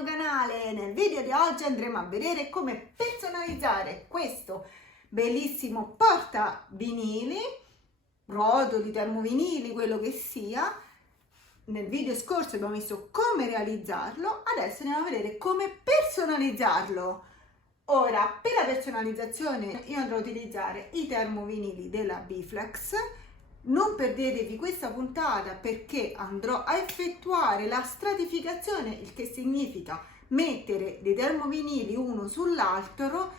mio canale. Nel video di oggi andremo a vedere come personalizzare questo bellissimo porta vinili, rotoli, termovinili, quello che sia. Nel video scorso abbiamo visto come realizzarlo, adesso andiamo a vedere come personalizzarlo. Ora, per la personalizzazione io andrò a utilizzare i termovinili della Biflex. Non perdetevi questa puntata perché andrò a effettuare la stratificazione, il che significa mettere dei termovinili uno sull'altro,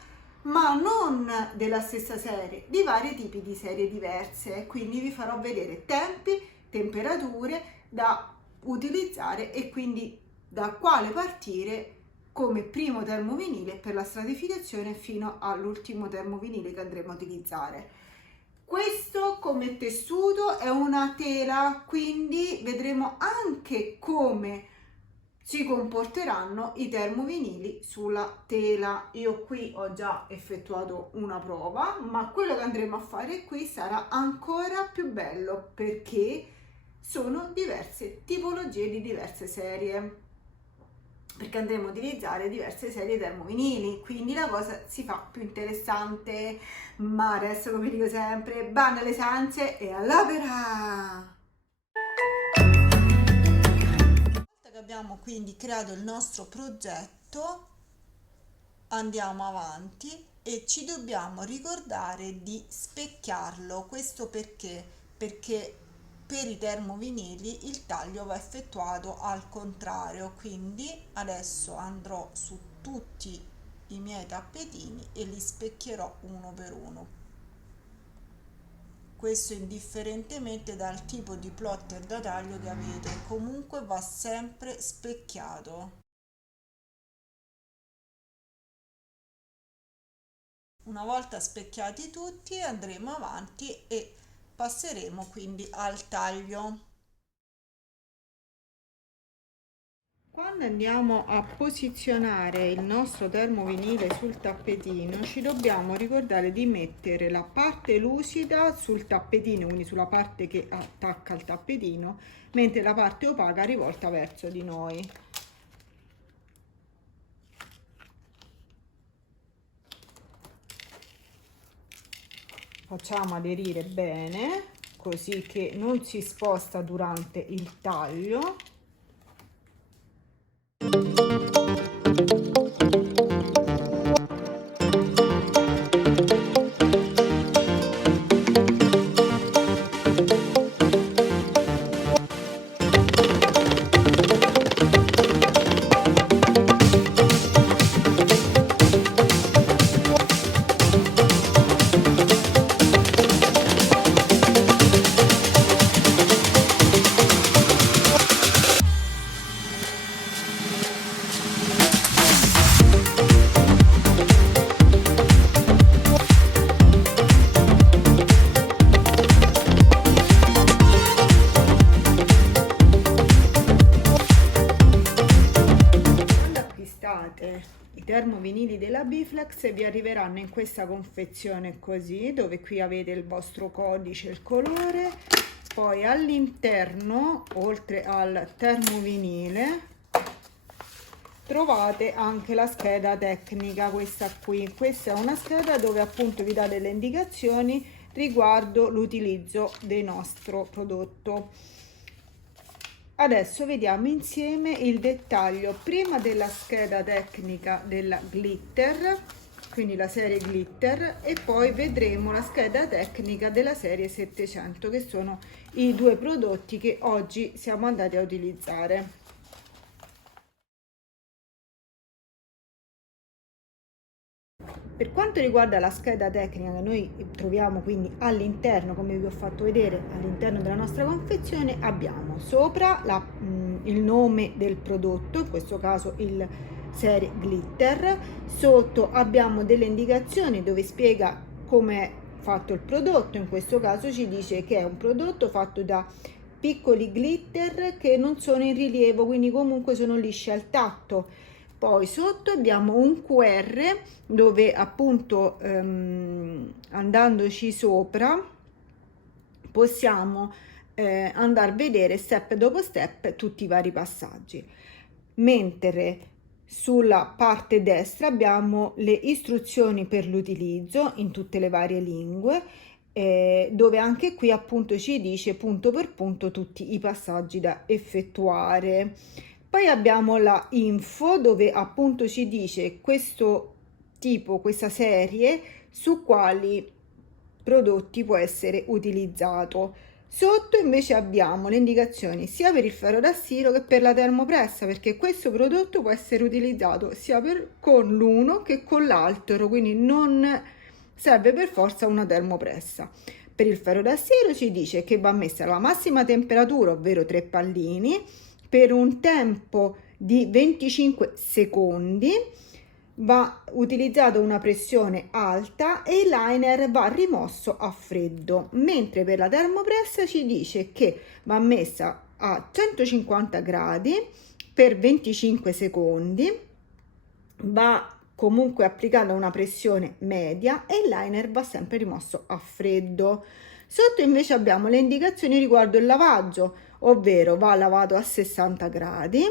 ma non della stessa serie, di vari tipi di serie diverse. Quindi vi farò vedere tempi, temperature da utilizzare e quindi da quale partire come primo termovinile per la stratificazione fino all'ultimo termovinile che andremo a utilizzare. Questo come tessuto è una tela, quindi vedremo anche come si comporteranno i termovinili sulla tela. Io qui ho già effettuato una prova, ma quello che andremo a fare qui sarà ancora più bello perché sono diverse tipologie di diverse serie, perché andremo a utilizzare diverse serie termovinili, quindi la cosa si fa più interessante. Ma adesso, come dico sempre, bando alle ciance e all'opera! Una volta che abbiamo quindi creato il nostro progetto, andiamo avanti e ci dobbiamo ricordare di specchiarlo. Questo perché? Perché per i termovinili il taglio va effettuato al contrario, quindi adesso andrò su tutti i miei tappetini e li specchierò uno per uno. Questo indifferentemente dal tipo di plotter da taglio che avete, comunque va sempre specchiato. Una volta specchiati tutti andremo avanti e passeremo quindi al taglio. Quando andiamo a posizionare il nostro termovinile sul tappetino ci dobbiamo ricordare di mettere la parte lucida sul tappetino, quindi sulla parte che attacca al tappetino, mentre la parte opaca rivolta verso di noi. Facciamo aderire bene così che non si sposta durante il taglio. I termovinili della Biflex vi arriveranno in questa confezione così, dove qui avete il vostro codice, il colore, poi all'interno, oltre al termovinile, trovate anche la scheda tecnica, questa qui. Questa è una scheda dove appunto vi dà delle indicazioni riguardo l'utilizzo del nostro prodotto. Adesso vediamo insieme il dettaglio prima della scheda tecnica della Glitter, quindi la serie Glitter, e poi vedremo la scheda tecnica della serie 700, che sono i due prodotti che oggi siamo andati a utilizzare. Per quanto riguarda la scheda tecnica che noi troviamo quindi all'interno, come vi ho fatto vedere, all'interno della nostra confezione, abbiamo sopra il nome del prodotto, in questo caso il serie Glitter, sotto abbiamo delle indicazioni dove spiega come è fatto il prodotto, in questo caso ci dice che è un prodotto fatto da piccoli glitter che non sono in rilievo, quindi comunque sono lisci al tatto. Poi sotto abbiamo un QR dove appunto andandoci sopra possiamo andare a vedere step dopo step tutti i vari passaggi, mentre sulla parte destra abbiamo le istruzioni per l'utilizzo in tutte le varie lingue, dove anche qui appunto ci dice punto per punto tutti i passaggi da effettuare. Poi abbiamo la info, dove appunto ci dice questo tipo, questa serie, su quali prodotti può essere utilizzato. Sotto invece abbiamo le indicazioni sia per il ferro da stiro che per la termopressa, perché questo prodotto può essere utilizzato sia con l'uno che con l'altro, quindi non serve per forza una termopressa. Per il ferro da stiro ci dice che va messa alla massima temperatura, ovvero 3 pallini, per un tempo di 25 secondi, va utilizzata una pressione alta e il liner va rimosso a freddo, mentre per la termopressa ci dice che va messa a 150 gradi per 25 secondi, va comunque applicata una pressione media e il liner va sempre rimosso a freddo. Sotto invece abbiamo le indicazioni riguardo il lavaggio, ovvero va lavato a 60 gradi,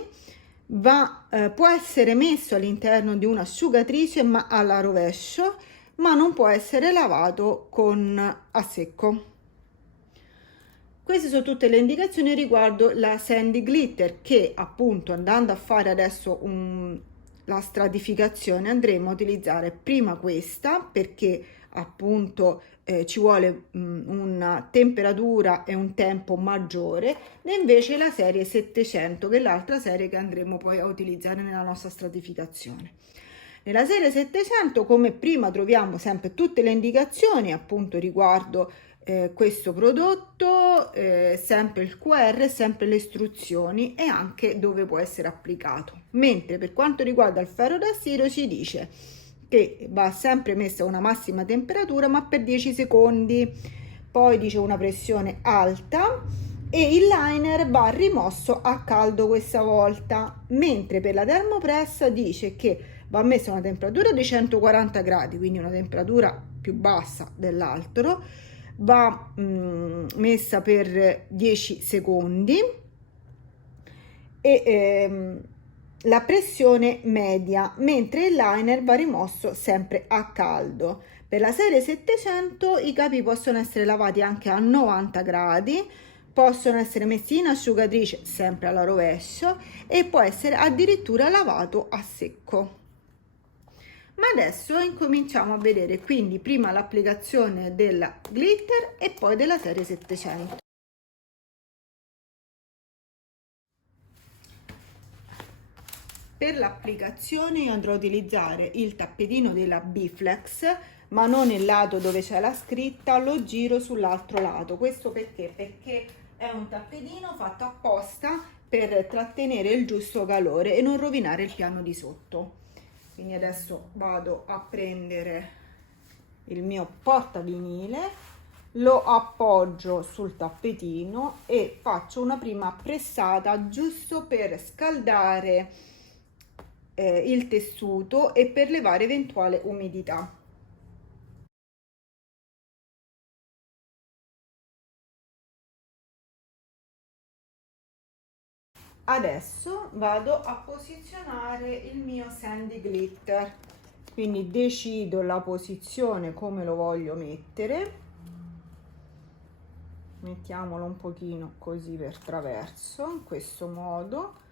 può essere messo all'interno di un'asciugatrice ma alla rovescio, ma non può essere lavato a secco. Queste sono tutte le indicazioni riguardo la Sandy Glitter, che appunto, andando a fare adesso la stratificazione, andremo a utilizzare prima questa, perché appunto ci vuole una temperatura e un tempo maggiore, e invece la serie 700, che è l'altra serie che andremo poi a utilizzare nella nostra stratificazione. Nella serie 700, come prima, troviamo sempre tutte le indicazioni appunto riguardo questo prodotto, sempre il QR, sempre le istruzioni e anche dove può essere applicato. Mentre per quanto riguarda il ferro da stiro ci dice che va sempre messa a una massima temperatura ma per 10 secondi, poi dice una pressione alta e il liner va rimosso a caldo questa volta, mentre per la termopressa dice che va messa a una temperatura di 140 gradi, quindi una temperatura più bassa dell'altro, va messa per 10 secondi e la pressione media, mentre il liner va rimosso sempre a caldo. Per la serie 700 i capi possono essere lavati anche a 90 gradi, possono essere messi in asciugatrice sempre alla rovescio e può essere addirittura lavato a secco. Ma adesso incominciamo a vedere quindi prima l'applicazione della glitter e poi della serie 700. Per l'applicazione io andrò a utilizzare il tappetino della Bflex, ma non il lato dove c'è la scritta, lo giro sull'altro lato. Questo perché? Perché è un tappetino fatto apposta per trattenere il giusto calore e non rovinare il piano di sotto. Quindi adesso vado a prendere il mio portavinile, lo appoggio sul tappetino e faccio una prima pressata giusto per scaldare il tessuto e per levare eventuale umidità. Adesso vado a posizionare il mio Sandy Glitter, quindi decido la posizione come lo voglio mettere, mettiamolo un pochino così per traverso, in questo modo,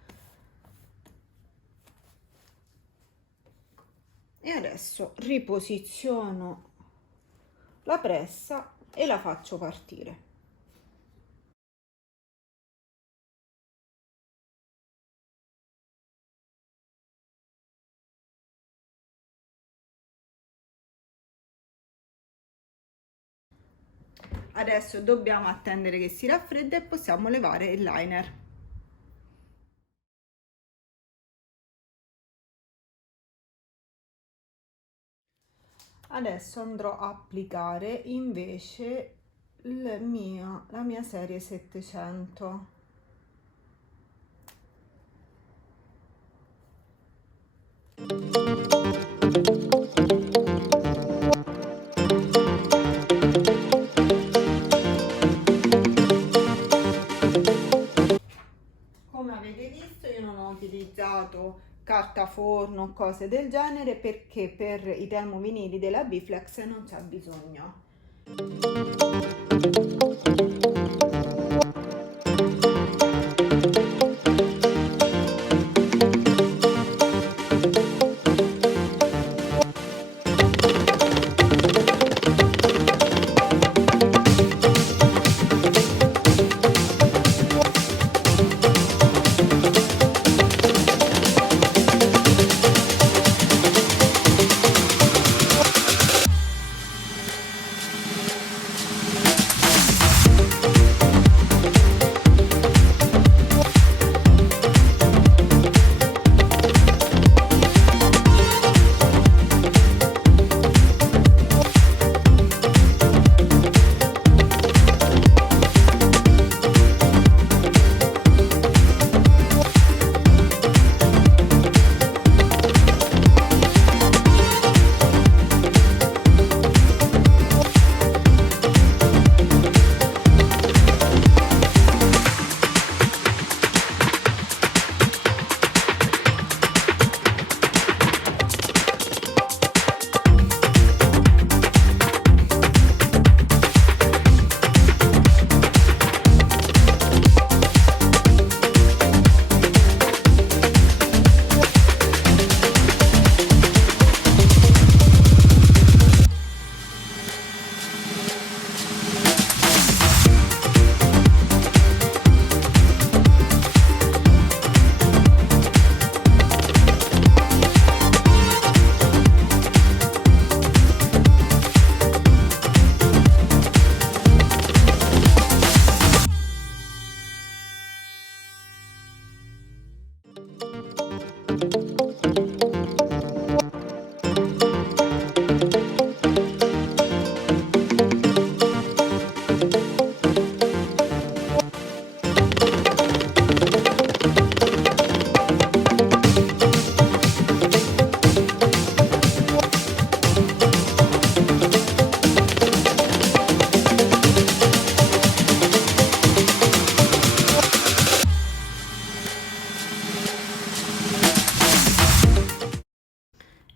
e adesso riposiziono la pressa e la faccio partire. Adesso dobbiamo attendere che si raffredda e possiamo levare il liner. Adesso andrò a applicare invece la mia serie 700. Come avete visto, io non ho utilizzato carta forno, cose del genere, perché per i termovinili della Biflex non c'è bisogno.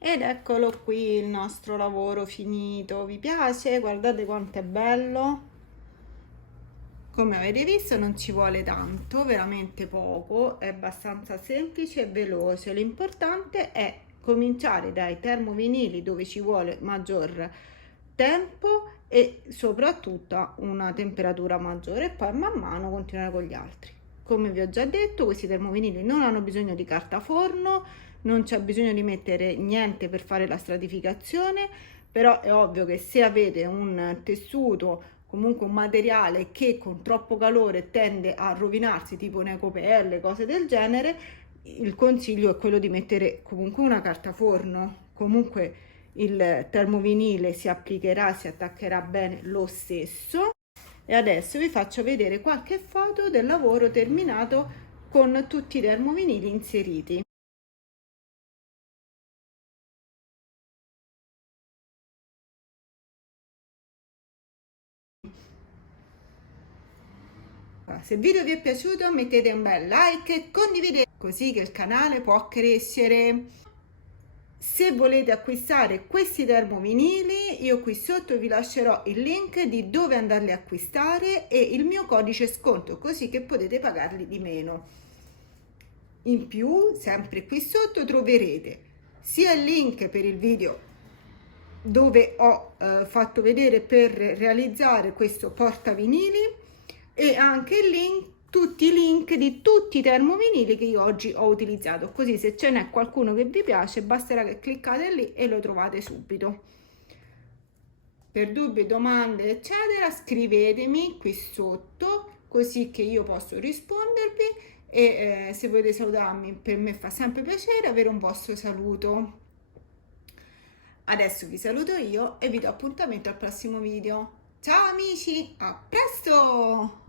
Ed eccolo qui il nostro lavoro finito. Vi piace? Guardate quanto è bello. Come avete visto non ci vuole tanto, veramente poco, è abbastanza semplice e veloce. L'importante è cominciare dai termovinili dove ci vuole maggior tempo e soprattutto una temperatura maggiore, e poi man mano continuare con gli altri. Come vi ho già detto, questi termovinili non hanno bisogno di carta forno, non c'è bisogno di mettere niente per fare la stratificazione, però è ovvio che se avete un tessuto, comunque un materiale che con troppo calore tende a rovinarsi, tipo un ecopelle, cose del genere, il consiglio è quello di mettere comunque una carta forno. Comunque il termovinile si applicherà, si attaccherà bene lo stesso. E adesso vi faccio vedere qualche foto del lavoro terminato con tutti i termovinili inseriti. Se il video vi è piaciuto mettete un bel like e condividete così che il canale può crescere. Se volete acquistare questi termovinili, io qui sotto vi lascerò il link di dove andarli a acquistare e il mio codice sconto, così che potete pagarli di meno. In più, sempre qui sotto troverete sia il link per il video dove ho fatto vedere per realizzare questo portavinili e anche il link, tutti i link di tutti i termovinili che io oggi ho utilizzato, così se ce n'è qualcuno che vi piace basterà che cliccate lì e lo trovate subito. Per dubbi, domande eccetera scrivetemi qui sotto così che io posso rispondervi e se volete salutarmi, per me fa sempre piacere avere un vostro saluto. Adesso vi saluto io e vi do appuntamento al prossimo video. Ciao amici, a presto!